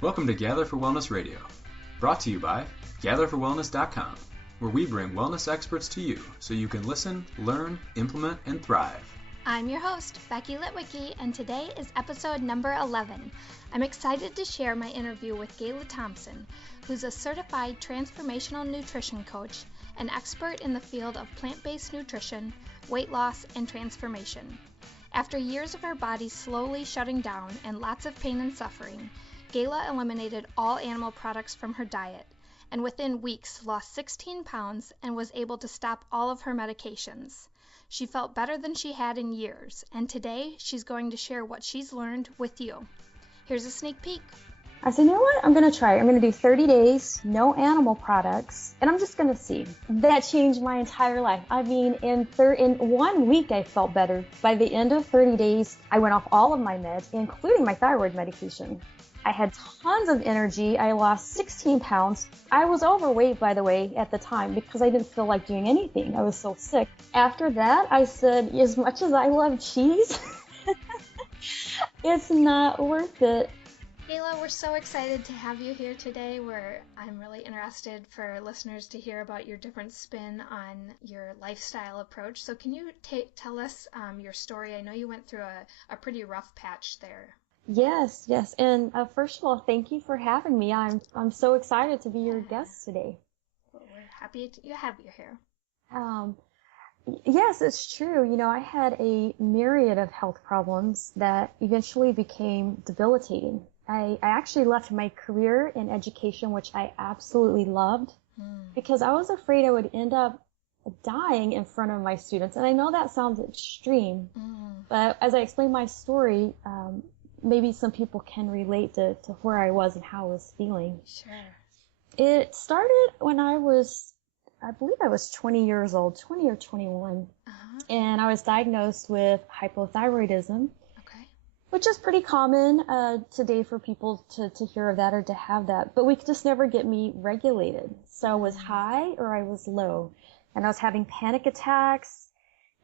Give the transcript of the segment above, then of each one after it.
Welcome to Gather for Wellness Radio, brought to you by GatherForWellness.com, where we bring wellness experts to you so you can listen, learn, implement, and thrive. I'm your host, Becky Litwicki, and today is episode number 11. I'm excited to share my interview with Gayla Thompson, who's a certified transformational nutrition coach, an expert in the field of plant-based nutrition, weight loss, and transformation. After years of her body slowly shutting down and lots of pain and suffering, Gayla eliminated all animal products from her diet, and within weeks lost 16 pounds and was able to stop all of her medications. She felt better than she had in years, and today she's going to share what she's learned with you. Here's a sneak peek. I said, you know what? I'm going to try it. I'm going to do 30 days, no animal products, and I'm just going to see. That changed my entire life. I mean, in 1 week, I felt better. By the end of 30 days, I went off all of my meds, including my thyroid medication. I had tons of energy. I lost 16 pounds. I was overweight, by the way, at the time because I didn't feel like doing anything. I was so sick. After that, I said, as much as I love cheese, it's not worth it. Gayla, we're so excited to have you here today. I'm really interested for listeners to hear about your different spin on your lifestyle approach. So can you tell us your story? I know you went through a pretty rough patch there. Yes. And first of all, thank you for having me. I'm so excited to be your guest today. Well, we're happy to have you here. Yes, it's true. You know, I had a myriad of health problems that eventually became debilitating. I actually left my career in education, which I absolutely loved, because I was afraid I would end up dying in front of my students. And I know that sounds extreme, but as I explain my story, maybe some people can relate to where I was and how I was feeling. Sure. It started when I believe I was 20 years old, 20 or 21, and I was diagnosed with hypothyroidism, which is pretty common today for people to hear of that or to have that, but we could just never get me regulated. So I was high or I was low, and I was having panic attacks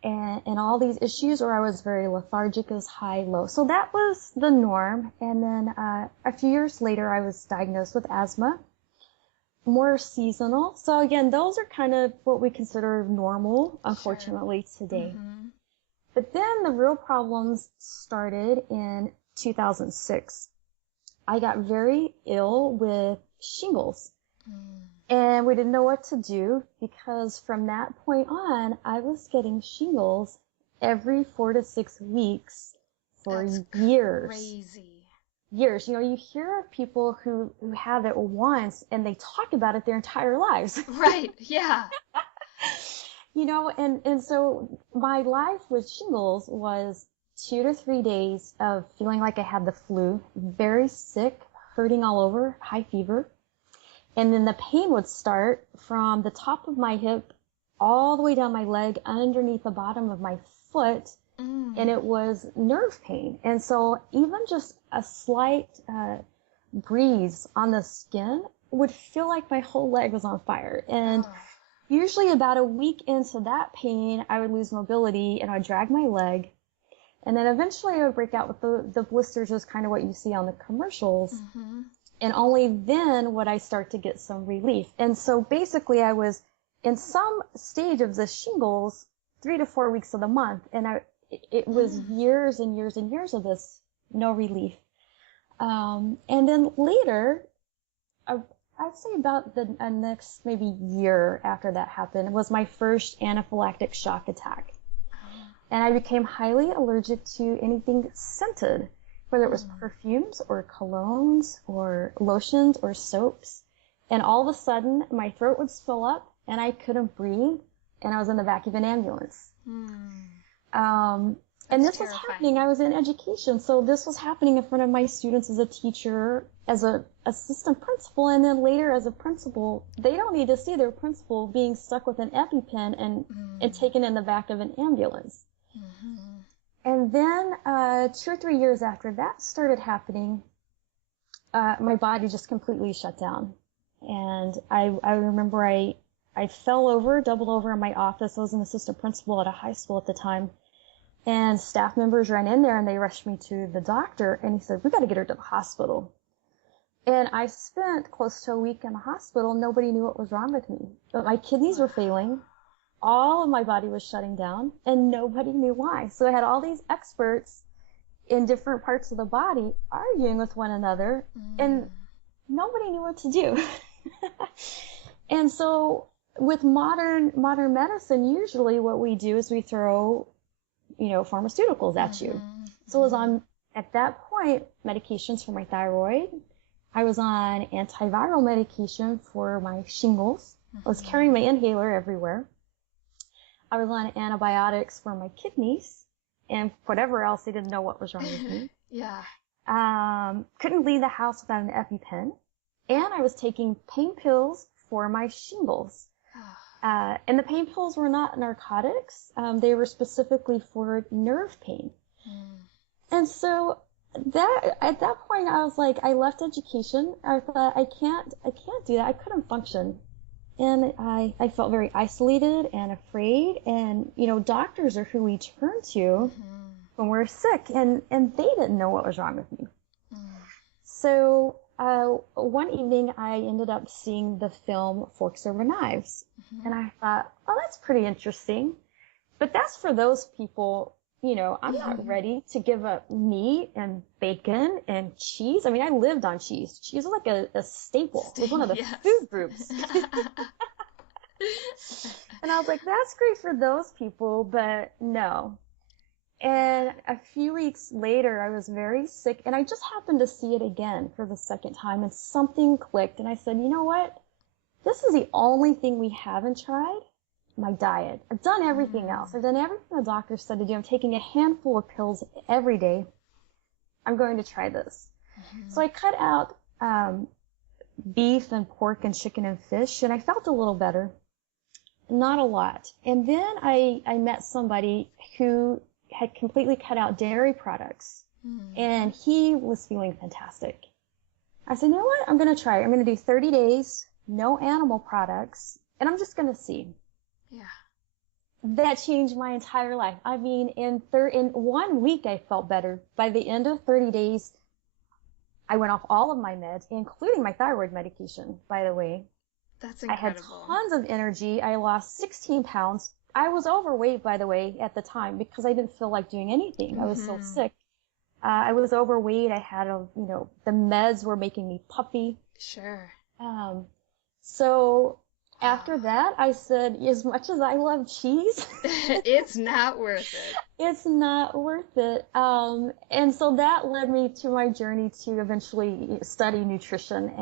and all these issues, or I was very lethargic, as high, low. So that was the norm. And then a few years later, I was diagnosed with asthma, more seasonal. So again, those are kind of what we consider normal, unfortunately, today. But then the real problems started in 2006. I got very ill with shingles. And we didn't know what to do because from that point on, I was getting shingles every 4 to 6 weeks for years. Crazy. Years. You know, you hear of people who have it once and they talk about it their entire lives. Right, yeah. You know, and so my life with shingles was 2 to 3 days of feeling like I had the flu, very sick, hurting all over, high fever. And then the pain would start from the top of my hip all the way down my leg, underneath the bottom of my foot, and it was nerve pain. And so even just a slight breeze on the skin would feel like my whole leg was on fire. And usually about a week into that pain, I would lose mobility and I would drag my leg. And then eventually I would break out with the blisters, is kind of what you see on the commercials. And only then would I start to get some relief. And so basically I was in some stage of the shingles 3 to 4 weeks of the month. And it was years and years and years of this, no relief. And then later, I'd say about the next maybe year after that happened was my first anaphylactic shock attack. And I became highly allergic to anything scented, whether it was perfumes or colognes or lotions or soaps. And all of a sudden, my throat would swell up and I couldn't breathe, and I was in the back of an ambulance. And this was happening. I was in education, so this was happening in front of my students as a teacher, as an assistant principal, and then later as a principal. They don't need to see their principal being stuck with an EpiPen and taken in the back of an ambulance. And then 2 or 3 years after that started happening, my body just completely shut down. And I remember I fell over, doubled over in my office. I was an assistant principal at a high school at the time. And staff members ran in there and they rushed me to the doctor, and he said, "We got to get her to the hospital." And I spent close to a week in the hospital. Nobody knew what was wrong with me. But my kidneys were failing. All of my body was shutting down, and nobody knew why. So I had all these experts in different parts of the body arguing with one another, and nobody knew what to do. And so with modern medicine, usually what we do is we throw, pharmaceuticals at you. So I was on, at that point, medications for my thyroid. I was on antiviral medication for my shingles. I was carrying my inhaler everywhere. I was on antibiotics for my kidneys and whatever else. They didn't know what was wrong with me. Couldn't leave the house without an EpiPen. And I was taking pain pills for my shingles. And the pain pills were not narcotics. They were specifically for nerve pain. And so at that point, I was like, I left education. I thought, I can't do that. I couldn't function. And I felt very isolated and afraid. And, doctors are who we turn to when we're sick. And they didn't know what was wrong with me. So one evening, I ended up seeing the film Forks Over Knives. And I thought, oh, that's pretty interesting. But that's for those people, I'm not ready to give up meat and bacon and cheese. I mean, I lived on cheese. Cheese was like a staple. It was one of the food groups. And I was like, that's great for those people, but no. And a few weeks later, I was very sick, and I just happened to see it again for the second time, and something clicked, and I said, you know what? This is the only thing we haven't tried. My diet. I've done everything else. I've done everything the doctor said to do. I'm taking a handful of pills every day. I'm going to try this. So I cut out beef and pork and chicken and fish, and I felt a little better. Not a lot. And then I met somebody who had completely cut out dairy products, and he was feeling fantastic. I said, you know what? I'm going to try it. I'm going to do 30 days, no animal products, and I'm just going to see. That changed my entire life. I mean, in 1 week, I felt better. By the end of 30 days, I went off all of my meds, including my thyroid medication, by the way. That's incredible. I had tons of energy. I lost 16 pounds. I was overweight, by the way, at the time because I didn't feel like doing anything. I was so sick. I was overweight. I had the meds were making me puffy. Sure. So after that, I said, as much as I love cheese, it's not worth it. It's not worth it. And so that led me to my journey to eventually study nutrition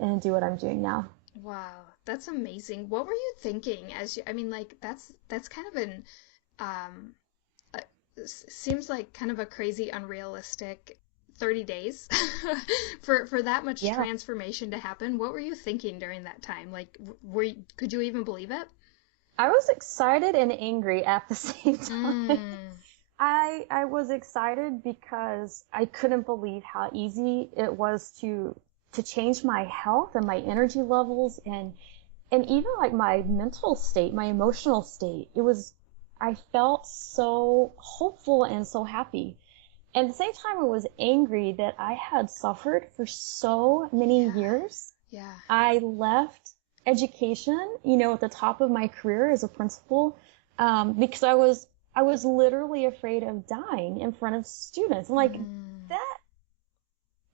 and do what I'm doing now. Wow, that's amazing. What were you thinking that's kind of seems like kind of a crazy, unrealistic 30 days for that much transformation to happen. What were you thinking during that time? Like, could you even believe it? I was excited and angry at the same time. I was excited because I couldn't believe how easy it was to change my health and my energy levels and even like my mental state, my emotional state. I felt so hopeful and so happy. And at the same time, I was angry that I had suffered for so many years. I left education, at the top of my career as a principal, because I was literally afraid of dying in front of students. I'm like, that,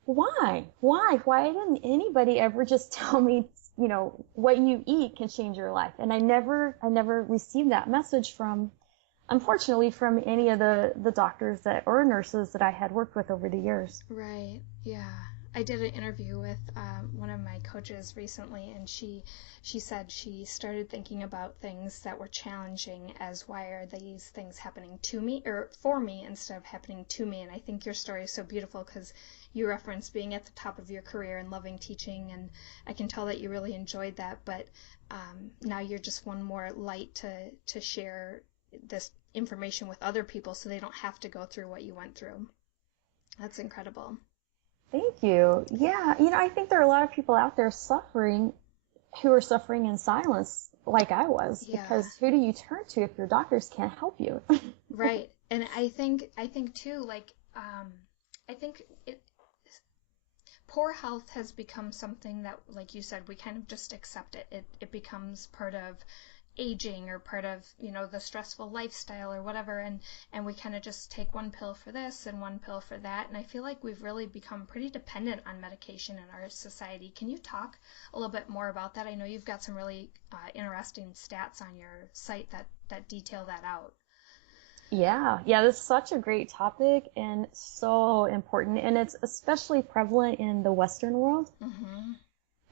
why? Why didn't anybody ever just tell me, what you eat can change your life? And I never received that message unfortunately, from any of the doctors or nurses that I had worked with over the years. Right. Yeah. I did an interview with one of my coaches recently, and she said she started thinking about things that were challenging as why are these things happening to me or for me instead of happening to me. And I think your story is so beautiful because you referenced being at the top of your career and loving teaching, and I can tell that you really enjoyed that, but now you're just one more light to share this information with other people so they don't have to go through what you went through. That's incredible. Thank you. Yeah, I think there are a lot of people out there who are suffering in silence like I was, because who do you turn to if your doctors can't help you? Right. And I think too, like, I think poor health has become something that, like you said, we kind of just accept it. It becomes part of aging or part of, the stressful lifestyle or whatever, and we kind of just take one pill for this and one pill for that, and I feel like we've really become pretty dependent on medication in our society. Can you talk a little bit more about that? I know you've got some really interesting stats on your site that detail that out. Yeah, this is such a great topic and so important, and it's especially prevalent in the Western world. Mm-hmm.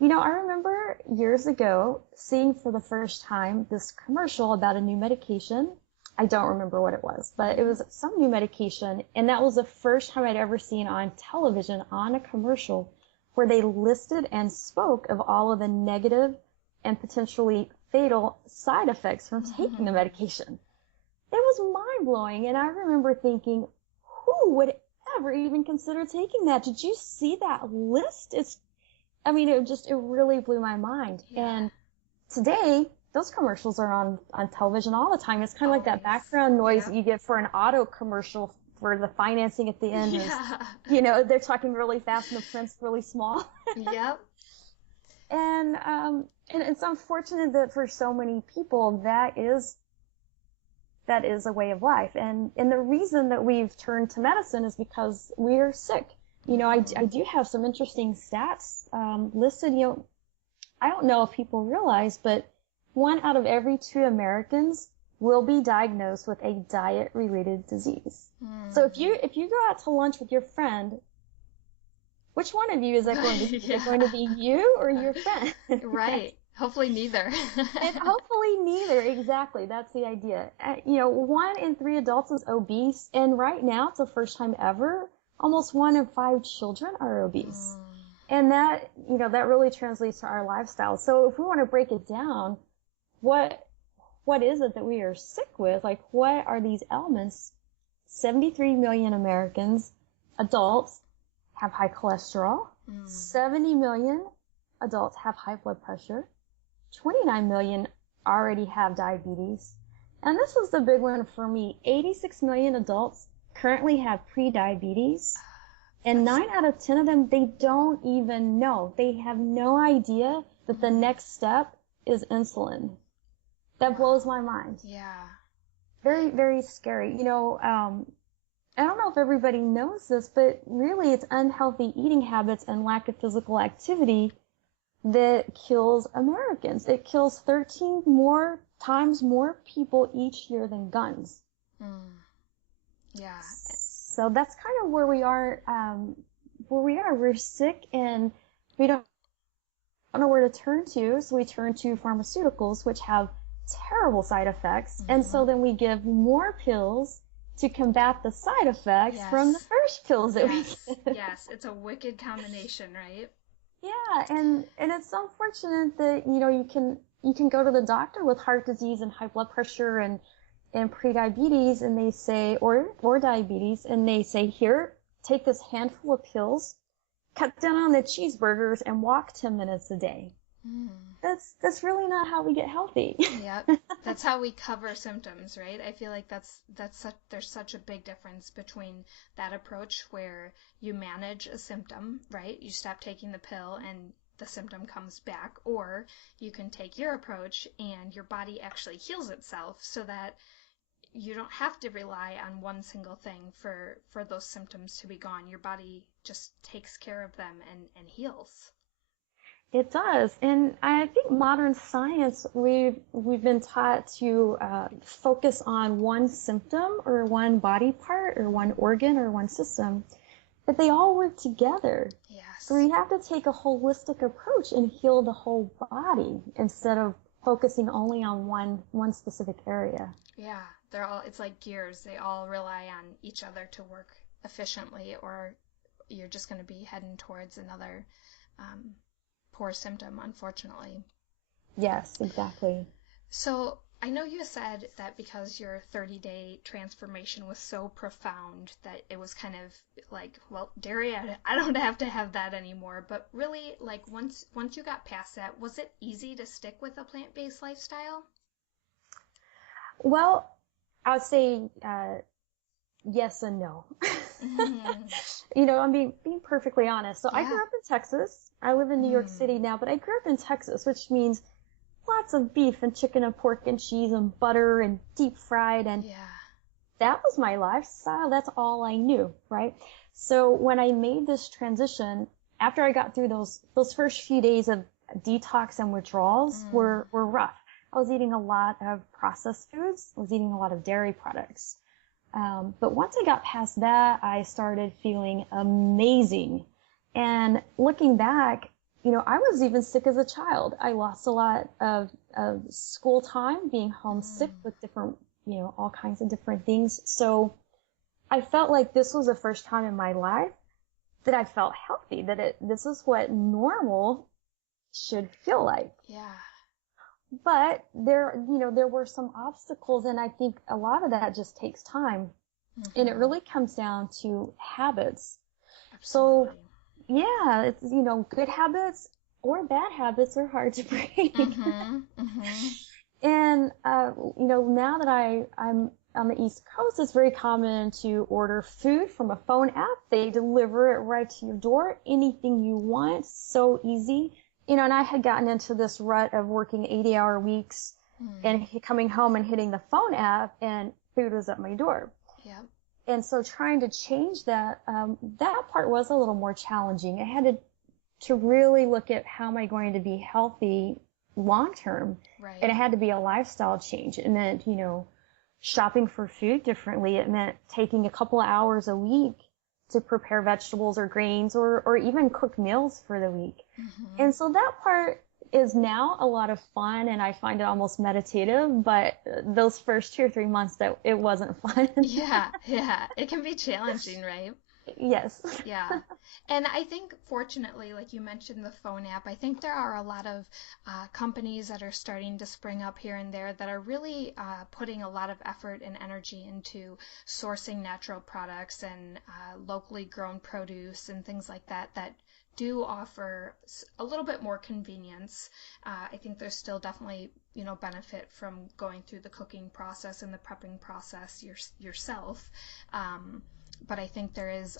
I remember years ago seeing for the first time this commercial about a new medication. I don't remember what it was, but it was some new medication, and that was the first time I'd ever seen on television, on a commercial, where they listed and spoke of all of the negative and potentially fatal side effects from taking the medication. It was mind-blowing, and I remember thinking, who would ever even consider taking that? Did you see that list? It really blew my mind. Yeah. And today, those commercials are on television all the time. It's kind of like that background noise that you get for an auto commercial for the financing at the end. Yeah. They're talking really fast and the print's really small. Yep. And it's unfortunate that for so many people, that is a way of life. And the reason that we've turned to medicine is because we're sick. I do have some interesting stats listed. I don't know if people realize, but 1 out of every 2 Americans will be diagnosed with a diet-related disease. So if you go out to lunch with your friend, which one of you is that going to be? Is it going to be you or your friend? Right. Hopefully neither. And hopefully neither. Exactly. That's the idea. 1 in 3 adults is obese, and right now, it's the first time ever, almost 1 in 5 children are obese. And that really translates to our lifestyle. So if we want to break it down, what is it that we are sick with? Like, what are these ailments? 73 million Americans, adults, have high cholesterol. 70 million adults have high blood pressure. 29 million already have diabetes. And this was the big one for me. 86 million adults currently have pre-diabetes. And 9 out of 10 of them, they don't even know. They have no idea that the next step is insulin. That blows my mind. Yeah. Very, very scary. I don't know if everybody knows this, but really it's unhealthy eating habits and lack of physical activity that kills Americans. It kills 13 times more people each year than guns. Yeah. So that's kind of where we are. We're sick and we don't know where to turn to, so we turn to pharmaceuticals, which have terrible side effects. And so then we give more pills to combat the side effects from the first pills that we give. Yes, it's a wicked combination, right? Yeah, and it's unfortunate that you can go to the doctor with heart disease and high blood pressure and pre-diabetes, and they say, or diabetes, and they say, here, take this handful of pills, cut down on the cheeseburgers, and walk 10 minutes a day. That's really not how we get healthy. Yep. That's how we cover symptoms, right? I feel like there's such a big difference between that approach where you manage a symptom, right? You stop taking the pill and the symptom comes back, or you can take your approach and your body actually heals itself so that you don't have to rely on one single thing for those symptoms to be gone. Your body just takes care of them and heals. It does, and I think modern science, we've been taught to focus on one symptom or one body part or one organ or one system, but they all work together. Yes. So we have to take a holistic approach and heal the whole body instead of focusing only on one specific area. Yeah, it's like gears. They all rely on each other to work efficiently, or you're just going to be heading towards another poor symptom, unfortunately. Yes, exactly. So I know you said that because your 30-day transformation was so profound that it was kind of like, well, dairy, I don't have to have that anymore. But really, like once you got past that, was it easy to stick with a plant-based lifestyle? Well, I would say yes and no. I'm being perfectly honest. So I grew up in Texas. I live in New York City now, but I grew up in Texas, which means lots of beef and chicken and pork and cheese and butter and deep fried. And that was my lifestyle. That's all I knew, right? So when I made this transition, after I got through those first few days of detox and withdrawals were rough. I was eating a lot of processed foods. I was eating a lot of dairy products. But once I got past that, I started feeling amazing. And looking back, I was even sick as a child. I lost a lot of school time being homesick with different, all kinds of different things. So I felt like this was the first time in my life that I felt healthy, that this is what normal should feel like. Yeah. But there were some obstacles, and I think a lot of that just takes time. And it really comes down to habits. Absolutely. So, yeah, it's, good habits or bad habits are hard to break. And, now that I'm on the East Coast, it's very common to order food from a phone app. They deliver it right to your door, anything you want, so easy. And I had gotten into this rut of working 80-hour weeks and coming home and hitting the phone app, and food was at my door. Yeah. And so trying to change that, that part was a little more challenging. I had to really look at how am I going to be healthy long term. Right. And it had to be a lifestyle change. It meant, shopping for food differently. It meant taking a couple of hours a week to prepare vegetables or grains or even cook meals for the week. And so that part is now a lot of fun, and I find it almost meditative, but those first 2 or 3 months that it wasn't fun. Yeah. It can be challenging, right? Yes. Yeah. And I think, fortunately, like you mentioned the phone app, I think there are a lot of companies that are starting to spring up here and there that are really putting a lot of effort and energy into sourcing natural products and locally grown produce and things like that do offer a little bit more convenience. I think there's still definitely, benefit from going through the cooking process and the prepping process yourself. But I think there is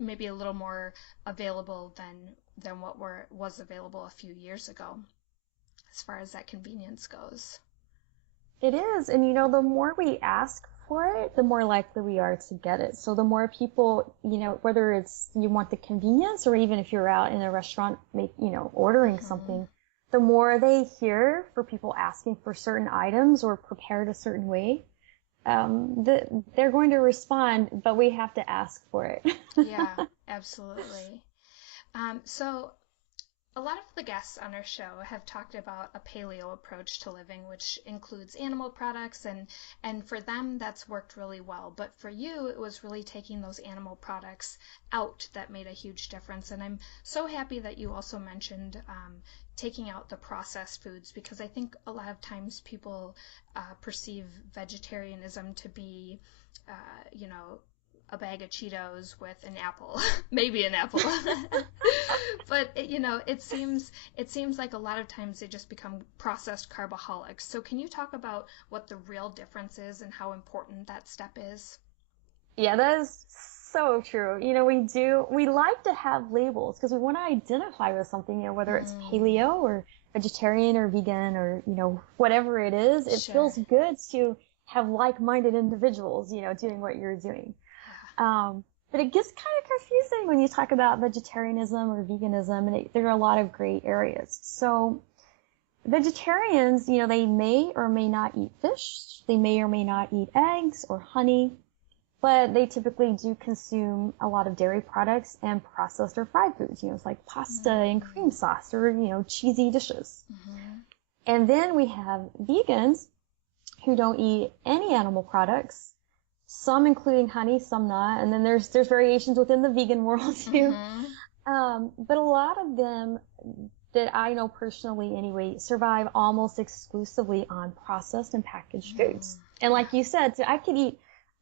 maybe a little more available than what was available a few years ago, as far as that convenience goes. It is, and the more we ask for it, the more likely we are to get it. So the more people, whether it's you want the convenience or even if you're out in a restaurant, ordering something, the more they hear for people asking for certain items or prepared a certain way, they're going to respond, but we have to ask for it. Yeah, absolutely. So a lot of the guests on our show have talked about a paleo approach to living, which includes animal products, and for them that's worked really well. But for you, it was really taking those animal products out that made a huge difference. And I'm so happy that you also mentioned taking out the processed foods, because I think a lot of times people perceive vegetarianism to be, a bag of Cheetos with an apple, maybe an apple. But it seems like a lot of times they just become processed carboholics. So can you talk about what the real difference is and how important that step is? Yeah, that is so true. We like to have labels because we want to identify with something, whether it's paleo or vegetarian or vegan or, whatever it is. It feels good to have like-minded individuals, doing what you're doing. But it gets kind of confusing when you talk about vegetarianism or veganism, and there are a lot of gray areas. So vegetarians, they may or may not eat fish. They may or may not eat eggs or honey, but they typically do consume a lot of dairy products and processed or fried foods. It's like pasta and cream sauce or, cheesy dishes. And then we have vegans who don't eat any animal products, some including honey, some not. And then there's variations within the vegan world too. But a lot of them that I know personally anyway survive almost exclusively on processed and packaged foods. And like you said, so I could eat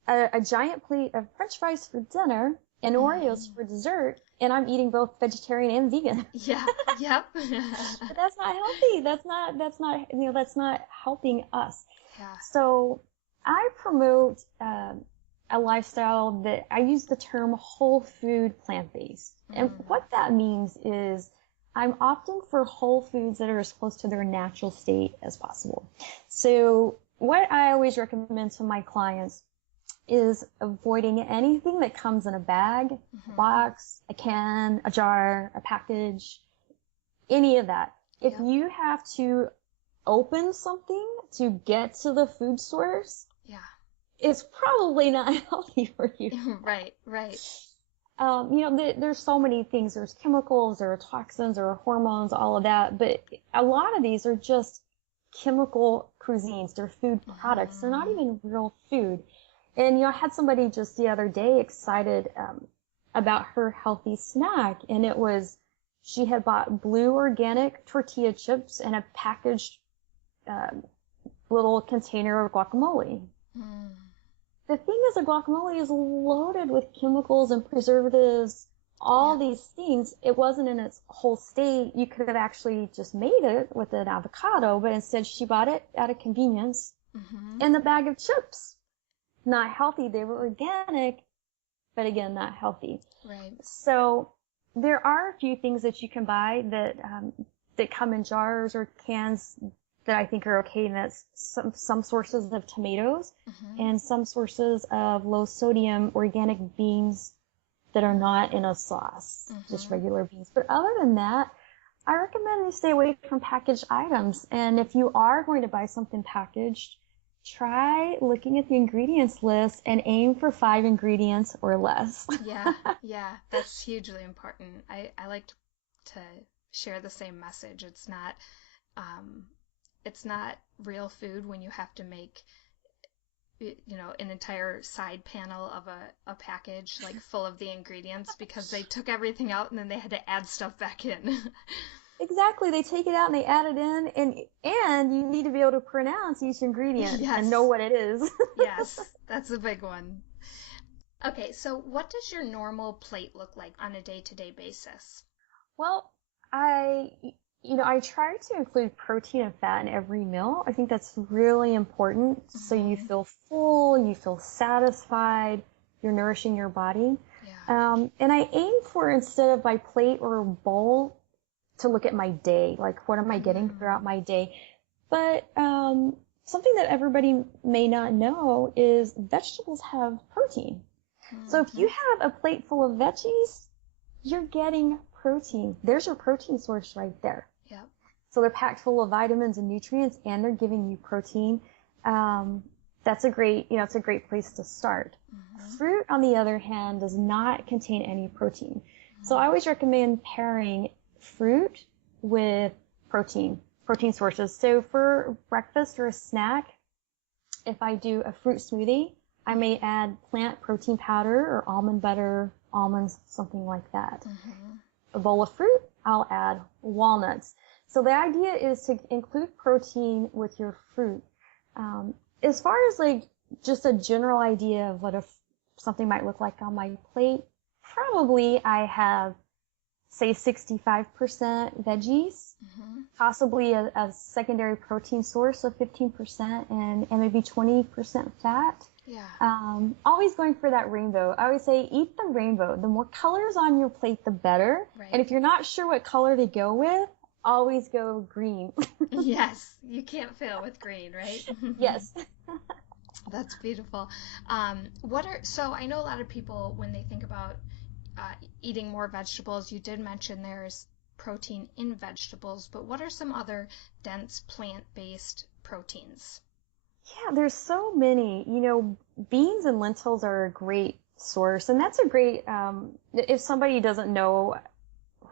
a giant plate of French fries for dinner and Oreos for dessert, and I'm eating both vegetarian and vegan. Yeah. Yep. But that's not healthy. That's not helping us. Yeah. So I promote a lifestyle that I use the term whole food plant-based. And what that means is I'm opting for whole foods that are as close to their natural state as possible. So what I always recommend to my clients is avoiding anything that comes in a bag, a box, a can, a jar, a package, any of that. If you have to open something to get to the food source, it's probably not healthy for you. Right. There's so many things. There's chemicals, there are toxins, there are hormones, all of that. But a lot of these are just chemical cuisines. They're food products. They're not even real food. And, I had somebody just the other day excited about her healthy snack. And it was, she had bought blue organic tortilla chips and a packaged little container of guacamole. The thing is, a guacamole is loaded with chemicals and preservatives, all these things. It wasn't in its whole state. You could have actually just made it with an avocado, but instead she bought it out of convenience in a bag of chips. Not healthy. They were organic, but again, not healthy. Right. So there are a few things that you can buy that come in jars or cans that I think are okay, and that's some sources of tomatoes and some sources of low sodium organic beans that are not in a sauce, just regular beans. But other than that, I recommend you stay away from packaged items. And if you are going to buy something packaged, try looking at the ingredients list and aim for 5 ingredients or less. Yeah, that's hugely important. I like to share the same message. It's not real food when you have to make, an entire side panel of a package, like full of the ingredients, because they took everything out and then they had to add stuff back in. Exactly. They take it out and they add it in, and you need to be able to pronounce each ingredient and know what it is. Yes, that's a big one. Okay, so what does your normal plate look like on a day-to-day basis? Well, I try to include protein and fat in every meal. I think that's really important. So you feel full, you feel satisfied, you're nourishing your body. Yeah. And I aim for, instead of my plate or bowl, to look at my day. Like, what am I getting throughout my day? But something that everybody may not know is vegetables have protein. So if you have a plate full of veggies, you're getting protein. There's your protein source right there. Yep. So they're packed full of vitamins and nutrients, and they're giving you protein. That's a great, it's a great place to start. Fruit, on the other hand, does not contain any protein. So I always recommend pairing fruit with protein sources. So for breakfast or a snack, if I do a fruit smoothie, I may add plant protein powder or almond butter, almonds, something like that. A bowl of fruit, I'll add walnuts. So the idea is to include protein with your fruit. As far as like just a general idea of what something might look like on my plate, probably I have, say, 65% veggies, possibly a secondary protein source of 15%, and maybe 20% fat. Yeah. Always going for that rainbow. I always say, eat the rainbow. The more colors on your plate, the better. Right. And if you're not sure what color to go with, always go green. Yes, you can't fail with green, right? Yes. That's beautiful. So I know a lot of people, when they think about eating more vegetables, you did mention there's protein in vegetables, but what are some other dense plant-based proteins? Yeah, there's so many. Beans and lentils are a great source, and that's a great, if somebody doesn't know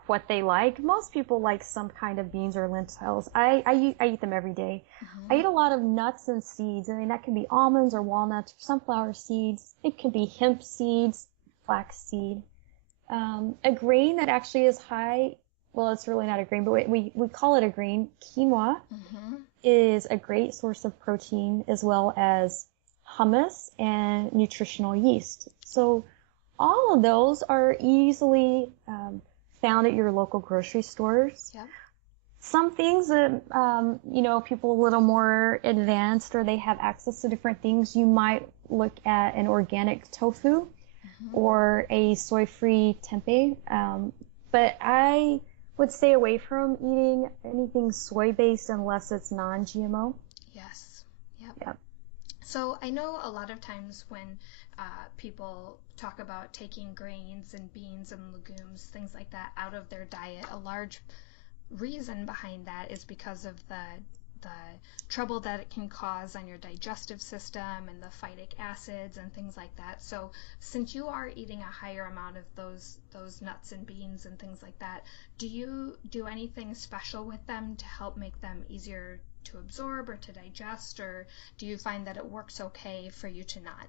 what they like, most people like some kind of beans or lentils. I eat them every day. I eat a lot of nuts and seeds. I mean, that can be almonds or walnuts or sunflower seeds. It could be hemp seeds, flaxseed. A grain that actually is high, well, it's really not a grain, but we call it a grain, quinoa, is a great source of protein, as well as hummus and nutritional yeast. So all of those are easily found at your local grocery stores. Yeah. Some things that, people a little more advanced, or they have access to different things, you might look at an organic tofu or a soy-free tempeh. But I would stay away from eating anything soy-based unless it's non-GMO. Yes. Yep. So I know a lot of times when people talk about taking grains and beans and legumes, things like that, out of their diet, a large reason behind that is because of the trouble that it can cause on your digestive system and the phytic acids and things like that. So since you are eating a higher amount of those nuts and beans and things like that, do you do anything special with them to help make them easier to absorb or to digest, or do you find that it works okay for you to not?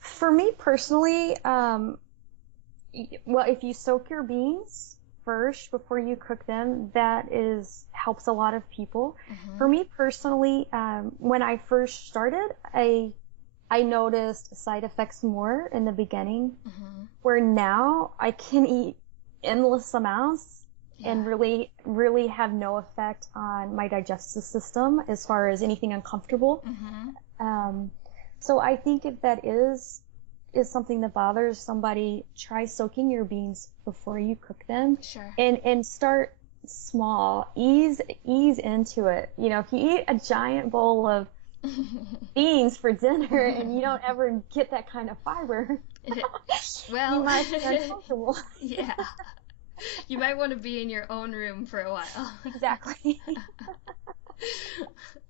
For me personally, well, if you soak your beans first before you cook them, that helps a lot of people. For me personally, when I first started, I noticed side effects more in the beginning, where now I can eat endless amounts and really, really have no effect on my digestive system as far as anything uncomfortable. So I think if that is something that bothers somebody, try soaking your beans before you cook them. Sure. And start small. Ease into it. You know, if you eat a giant bowl of beans for dinner and you don't ever get that kind of fiber, well, you might be uncomfortable. Yeah. You might want to be in your own room for a while. Exactly.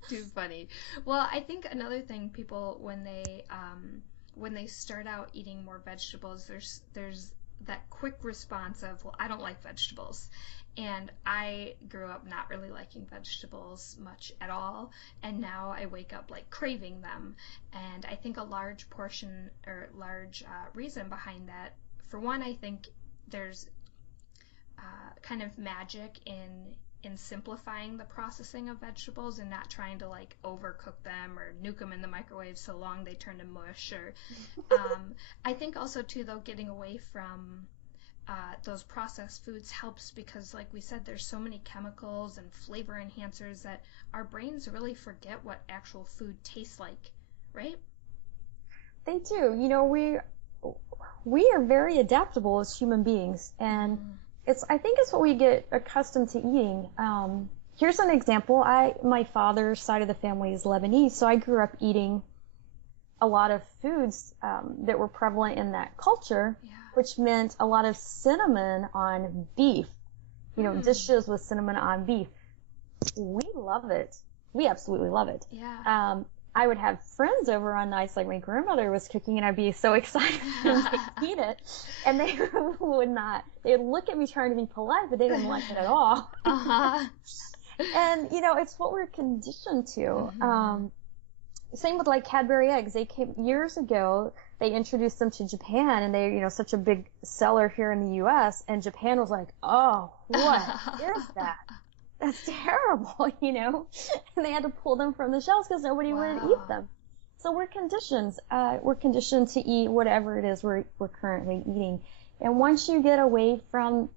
Too funny. Well, I think another thing people, when they start out eating more vegetables, there's that quick response of, well, I don't like vegetables. And I grew up not really liking vegetables much at all, and now I wake up like craving them. And I think a large portion or large reason behind that, for one, I think there's kind of magic in simplifying the processing of vegetables and not trying to like overcook them or nuke them in the microwave so long they turn to mush. Or I think also too, though, getting away from those processed foods helps because, like we said, there's so many chemicals and flavor enhancers that our brains really forget what actual food tastes like, right? They do. You know, we are very adaptable as human beings, and I think it's what we get accustomed to eating. Here's an example. My father's side of the family is Lebanese, so I grew up eating a lot of foods that were prevalent in that culture, which meant a lot of cinnamon on beef. You know, dishes with cinnamon on beef. We love it. We absolutely love it. Yeah. I would have friends over on nights like my grandmother was cooking, and I'd be so excited to eat it, and they would not. They'd look at me trying to be polite, but they didn't like it at all. And you know, it's what we're conditioned to. Same with like Cadbury eggs. They came years ago. They introduced them to Japan, and they, you know, such a big seller here in the U.S. And Japan was like, "Oh, what is that? That's terrible," you know, and they had to pull them from the shelves because nobody would eat them. So we're conditioned. We're conditioned to eat whatever it is we're currently eating. And once you get away from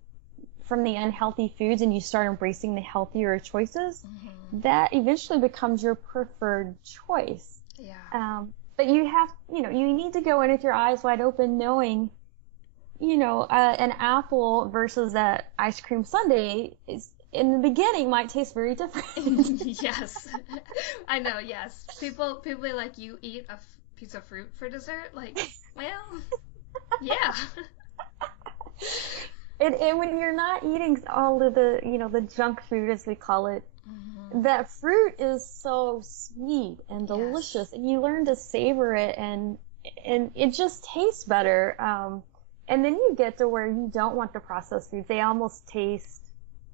the unhealthy foods and you start embracing the healthier choices, that eventually becomes your preferred choice. Yeah. But you have, you know, you need to go in with your eyes wide open, knowing, you know, an apple versus that ice cream sundae is, in the beginning, might taste very different. Yes. I know, yes. People are like, you eat a piece of fruit for dessert? Like, well, yeah. And when you're not eating all of the, you know, the junk food, as we call it, that fruit is so sweet and delicious, and you learn to savor it, and it just tastes better. And then you get to where you don't want the processed foods. They almost taste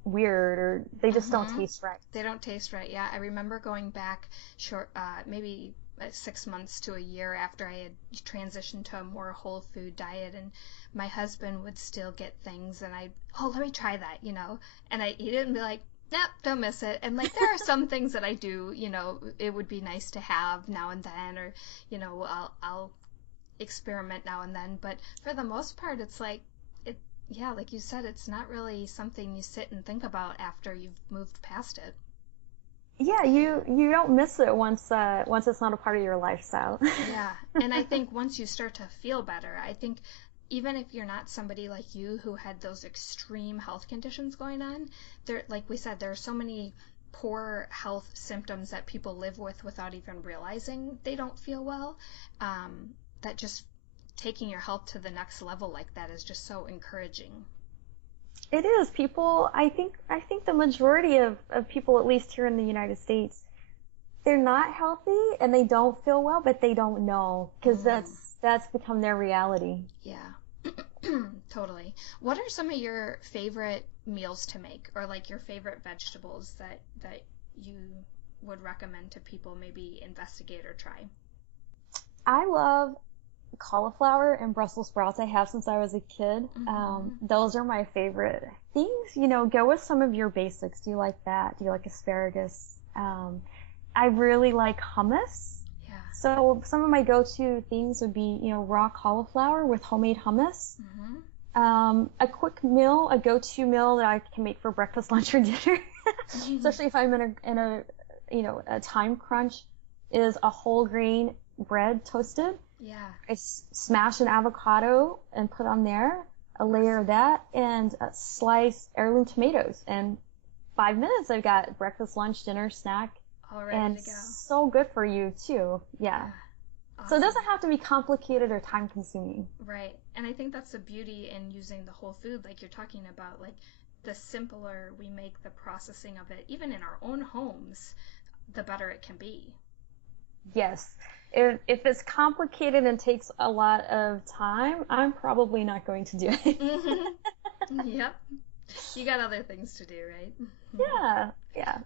weird, or they just don't taste right. They don't taste right. Yeah, I remember going back maybe 6 months to a year after I had transitioned to a more whole food diet, and my husband would still get things, and let me try that, you know, and I eat it and be like, nope, don't miss it. And like, there are some things that I do, you know, it would be nice to have now and then, or, you know, I'll experiment now and then, but for the most part, it's like, yeah, like you said, it's not really something you sit and think about after you've moved past it. Yeah, you don't miss it once it's not a part of your lifestyle. Yeah, and I think once you start to feel better, I think even if you're not somebody like you who had those extreme health conditions going on, there, like we said, there are so many poor health symptoms that people live with without even realizing they don't feel well. That just taking your health to the next level like that is just so encouraging. It is. People, I think the majority of people, at least here in the United States, they're not healthy and they don't feel well, but they don't know because that's become their reality. Yeah. Totally. What are some of your favorite meals to make, or like your favorite vegetables that you would recommend to people maybe investigate or try? I love cauliflower and Brussels sprouts. I have since I was a kid. Those are my favorite things. Go with some of your basics. Do you like that? Do you like asparagus? I really like hummus. Yeah. So some of my go-to things would be, raw cauliflower with homemade hummus. A quick meal, a go-to meal that I can make for breakfast, lunch, or dinner, especially if I'm in a time crunch, is a whole grain bread toasted. Yeah. I smash an avocado and put on there a layer of that and slice heirloom tomatoes. And 5 minutes, I've got breakfast, lunch, dinner, snack. All ready and to go. So good for you too. Yeah. Awesome. So it doesn't have to be complicated or time consuming. Right. And I think that's the beauty in using the whole food like you're talking about. Like, the simpler we make the processing of it, even in our own homes, the better it can be. Yes. If it's complicated and takes a lot of time, I'm probably not going to do it. Yep. You got other things to do, right? Yeah.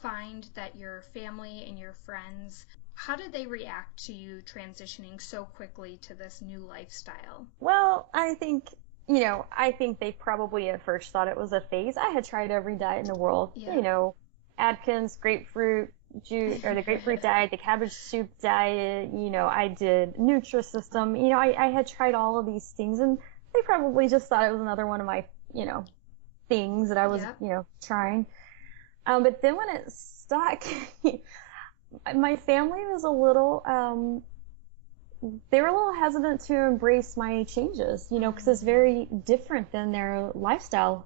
Find that your family and your friends, how did they react to you transitioning so quickly to this new lifestyle? Well, I think they probably at first thought it was a phase. I had tried every diet in the world. Yeah. Atkins, grapefruit juice, or the grapefruit diet, the cabbage soup diet. I did Nutrisystem. I had tried all of these things, and they probably just thought it was another one of my, things that I was, trying. But then when it stuck, my family was they were a little hesitant to embrace my changes, because it's very different than their lifestyle.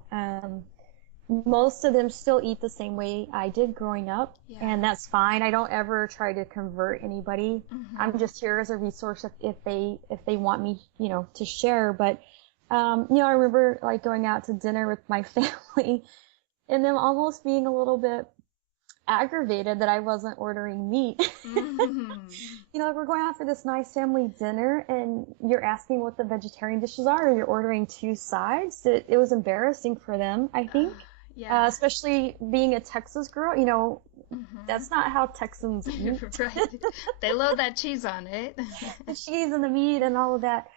Most of them still eat the same way I did growing up, and that's fine. I don't ever try to convert anybody. I'm just here as a resource if they want me, to share. But, I remember like going out to dinner with my family and them almost being a little bit aggravated that I wasn't ordering meat. We're going out for this nice family dinner and you're asking what the vegetarian dishes are, or you're ordering 2 sides. It was embarrassing for them, I think. Yeah. Especially being a Texas girl, that's not how Texans eat. Right. They load that cheese on it. The cheese and the meat and all of that.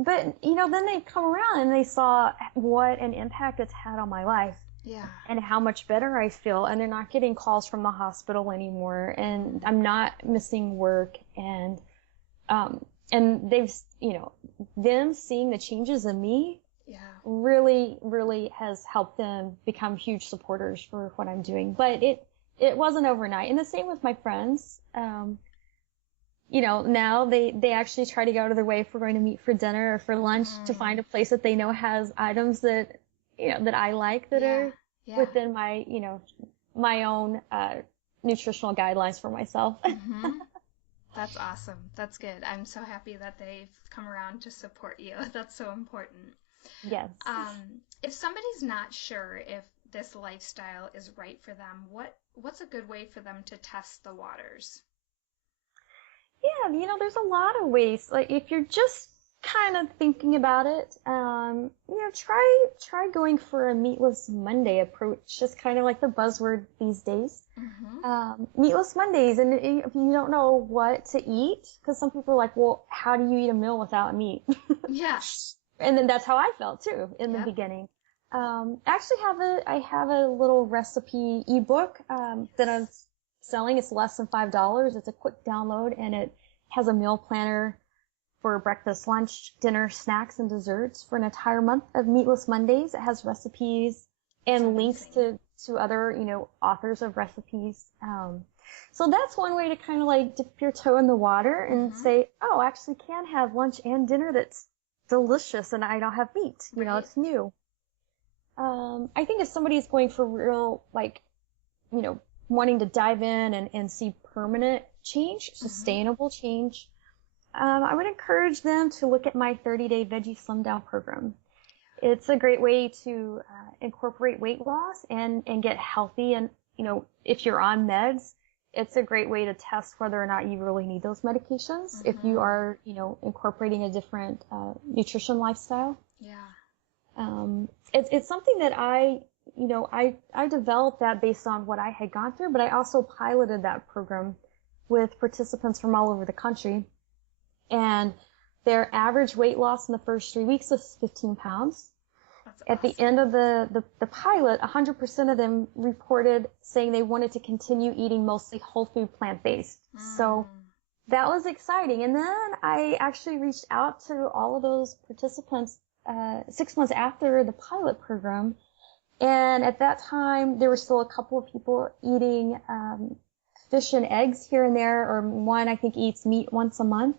But, then they come around and they saw what an impact it's had on my life. Yeah. And how much better I feel. And they're not getting calls from the hospital anymore. And I'm not missing work. And they've, them seeing the changes in me really, really has helped them become huge supporters for what I'm doing. But it wasn't overnight. And the same with my friends. Now they actually try to go out of their way if we're going to meet for dinner or for lunch to find a place that they know has items that, that I like that are within my, my own nutritional guidelines for myself. That's awesome. That's good. I'm so happy that they've come around to support you. That's so important. Yes. If somebody's not sure if this lifestyle is right for them, what's a good way for them to test the waters? Yeah, there's a lot of ways. Like if you're just kind of thinking about it, try going for a Meatless Monday approach. Just kind of like the buzzword these days. Meatless Mondays, and if you don't know what to eat, because some people are like, well, how do you eat a meal without meat? Yeah. And then that's how I felt too in the beginning. Actually I have a little recipe ebook that I'm selling. It's less than $5. It's a quick download, and it has a meal planner for breakfast, lunch, dinner, snacks, and desserts for an entire month of Meatless Mondays. It has recipes and links to to other, authors of recipes. So that's one way to kind of like dip your toe in the water and say, oh, I actually can have lunch and dinner that's delicious and I don't have meat. It's new. I think if somebody's going for real, like, wanting to dive in and see permanent change, sustainable change, I would encourage them to look at my 30-day Veggie Slim Down program. It's a great way to incorporate weight loss and get healthy. And, if you're on meds, it's a great way to test whether or not you really need those medications if you are, incorporating a different nutrition lifestyle. Yeah. It's something that I developed that based on what I had gone through, but I also piloted that program with participants from all over the country. And their average weight loss in the first 3 weeks was 15 pounds. That's At the end of the pilot, 100% of them reported saying they wanted to continue eating mostly whole food plant-based. So that was exciting. And then I actually reached out to all of those participants 6 months after the pilot program. And at that time, there were still a couple of people eating fish and eggs here and there, or one I think eats meat once a month.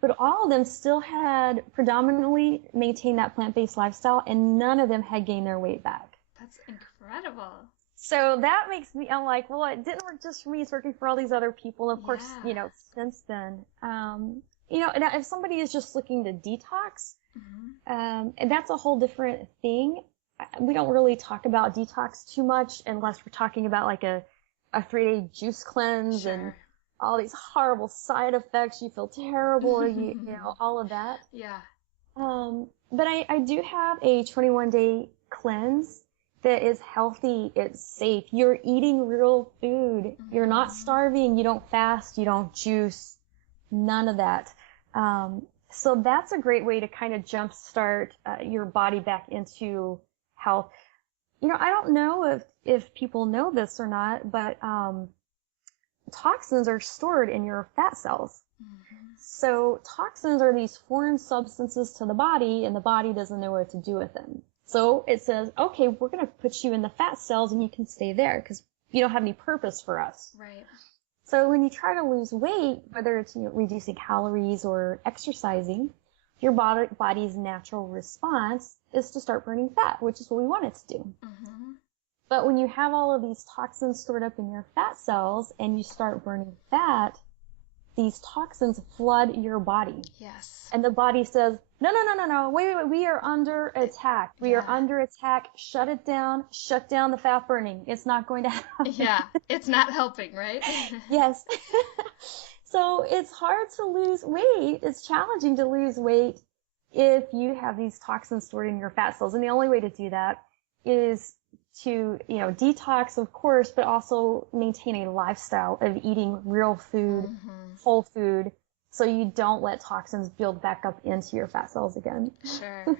But all of them still had predominantly maintained that plant-based lifestyle, and none of them had gained their weight back. That's incredible. So that makes me, I'm like, well, it didn't work just for me, it's working for all these other people. Of course, since then, and if somebody is just looking to detox, and that's a whole different thing. We don't really talk about detox too much unless we're talking about like a 3-day juice cleanse and all these horrible side effects. You feel terrible, you know, all of that. Yeah. But I do have a 21-day cleanse that is healthy. It's safe. You're eating real food. You're not starving. You don't fast. You don't juice. None of that. So that's a great way to kind of jumpstart your body back into health. You know, I don't know if people know this or not, but toxins are stored in your fat cells. So toxins are these foreign substances to the body, and the body doesn't know what to do with them. So it says, okay, we're going to put you in the fat cells and you can stay there because you don't have any purpose for us. Right. So when you try to lose weight, whether it's reducing calories or exercising, your body's natural response is to start burning fat, which is what we want it to do. But when you have all of these toxins stored up in your fat cells and you start burning fat, these toxins flood your body. Yes. And the body says, no, wait, we are under attack. We are under attack. Shut it down. Shut down the fat burning. It's not going to happen. Yeah, it's not helping, right? Yes. So it's hard to lose weight. It's challenging to lose weight if you have these toxins stored in your fat cells. And the only way to do that is to, detox, of course, but also maintain a lifestyle of eating real food, whole food, so you don't let toxins build back up into your fat cells again. Sure.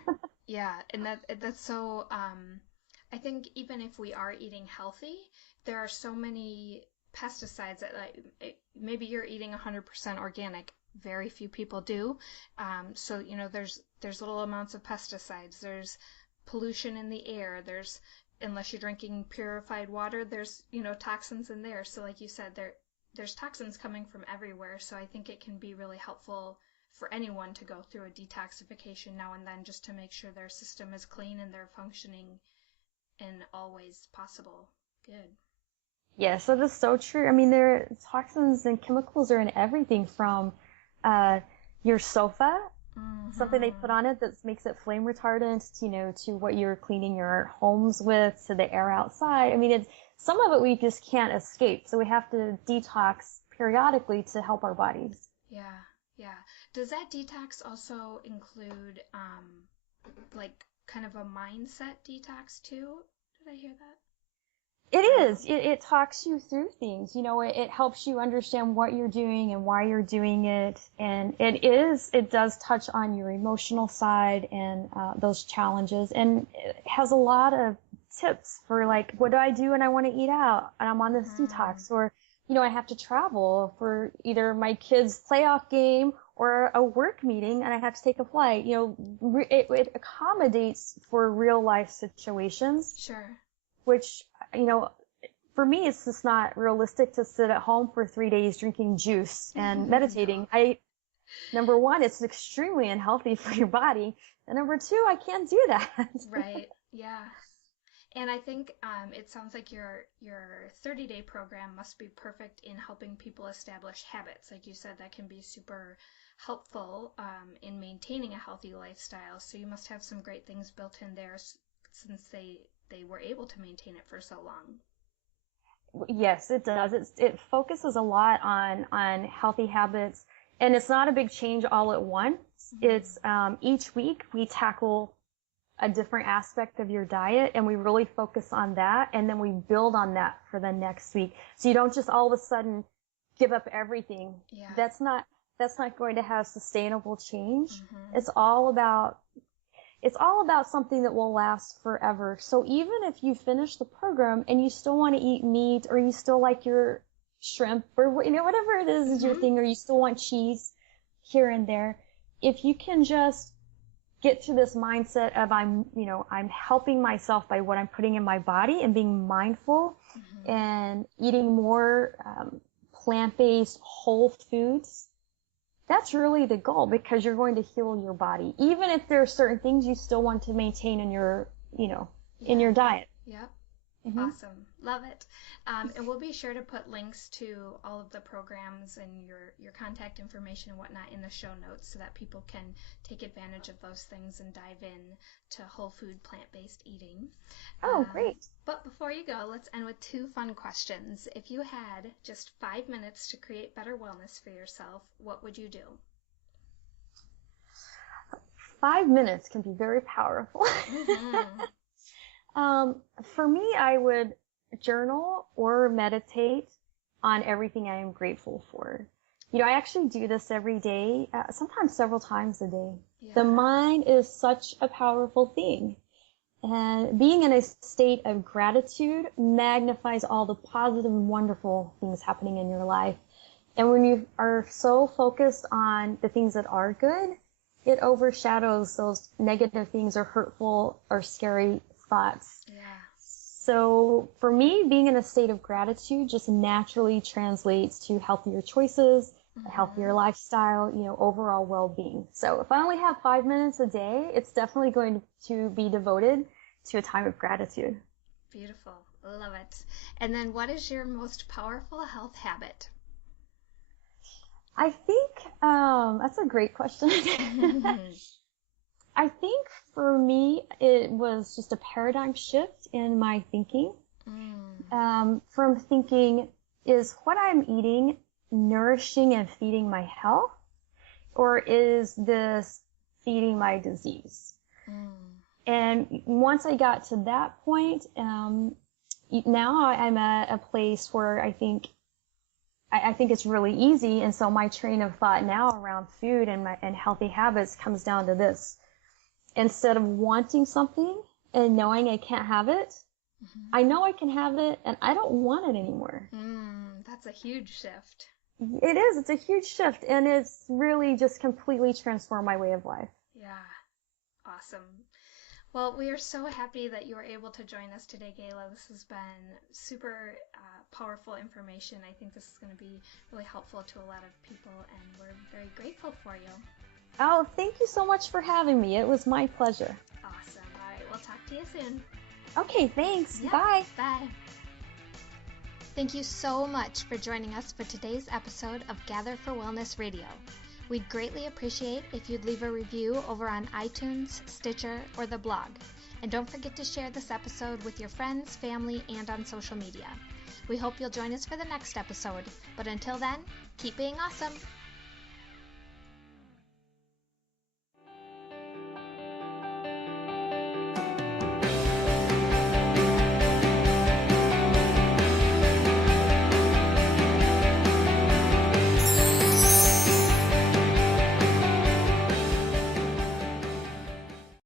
Yeah, and that's so, I think even if we are eating healthy, there are so many pesticides that, like, maybe you're eating 100% organic. Very few people do. So, there's little amounts of pesticides. There's pollution in the air. Unless you're drinking purified water, there's, toxins in there. So like you said, there's toxins coming from everywhere. So I think it can be really helpful for anyone to go through a detoxification now and then just to make sure their system is clean and they're functioning in all ways possible. Good. Yeah, so that's so true. I mean, toxins and chemicals are in everything from your sofa, something they put on it that makes it flame retardant, to what you're cleaning your homes with, to the air outside. I mean, some of it we just can't escape, so we have to detox periodically to help our bodies. Yeah. Does that detox also include, like, kind of a mindset detox too? Did I hear that? It is. It talks you through things. It helps you understand what you're doing and why you're doing it. And it does touch on your emotional side and those challenges. And it has a lot of tips for, like, what do I do when I want to eat out and I'm on this detox? Or, I have to travel for either my kids' playoff game or a work meeting and I have to take a flight. It accommodates for real life situations. Sure. Which you know, for me, it's just not realistic to sit at home for 3 days drinking juice and meditating. Number one, it's extremely unhealthy for your body. And number two, I can't do that. Right. Yeah. And I think it sounds like your 30-day program must be perfect in helping people establish habits. Like you said, that can be super helpful in maintaining a healthy lifestyle. So you must have some great things built in there since they were able to maintain it for so long. Yes, it does. It focuses a lot on healthy habits, and it's not a big change all at once. It's each week we tackle a different aspect of your diet, and we really focus on that, and then we build on that for the next week. So you don't just all of a sudden give up everything. Yeah. That's not going to have sustainable change. It's all about something that will last forever. So even if you finish the program and you still want to eat meat, or you still like your shrimp, or whatever it is your thing, or you still want cheese here and there, if you can just get to this mindset of I'm helping myself by what I'm putting in my body and being mindful and eating more plant-based whole foods, that's really the goal, because you're going to heal your body. Even if there are certain things you still want to maintain in your, in your diet. Yep. Awesome. Love it. And we'll be sure to put links to all of the programs and your contact information and whatnot in the show notes so that people can take advantage of those things and dive in to whole food plant-based eating. Oh, great. But before you go, let's end with 2 fun questions. If you had just 5 minutes to create better wellness for yourself, what would you do? 5 minutes can be very powerful. For me, I would journal or meditate on everything I am grateful for. I actually do this every day, sometimes several times a day. Yeah. The mind is such a powerful thing. And being in a state of gratitude magnifies all the positive and wonderful things happening in your life. And when you are so focused on the things that are good, it overshadows those negative things or hurtful or scary thoughts. Yeah. So for me, being in a state of gratitude just naturally translates to healthier choices, a healthier lifestyle, overall well-being. So if I only have 5 minutes a day, it's definitely going to be devoted to a time of gratitude. Beautiful. Love it. And then what is your most powerful health habit? I think that's a great question. I think for me, it was just a paradigm shift in my thinking. From thinking, is what I'm eating nourishing and feeding my health, or is this feeding my disease? And once I got to that point, now I'm at a place where I think it's really easy. And so my train of thought now around food and healthy habits comes down to this. Instead of wanting something and knowing I can't have it, I know I can have it and I don't want it anymore. That's a huge shift. It is. It's a huge shift, and it's really just completely transformed my way of life. Yeah. Awesome. Well, we are so happy that you were able to join us today, Gayla. This has been super powerful information. I think this is going to be really helpful to a lot of people, and we're very grateful for you. Oh, thank you so much for having me. It was my pleasure. Awesome. All right. We'll talk to you soon. Okay, thanks. Yeah, bye. Bye. Thank you so much for joining us for today's episode of Gather for Wellness Radio. We'd greatly appreciate if you'd leave a review over on iTunes, Stitcher, or the blog. And don't forget to share this episode with your friends, family, and on social media. We hope you'll join us for the next episode. But until then, keep being awesome.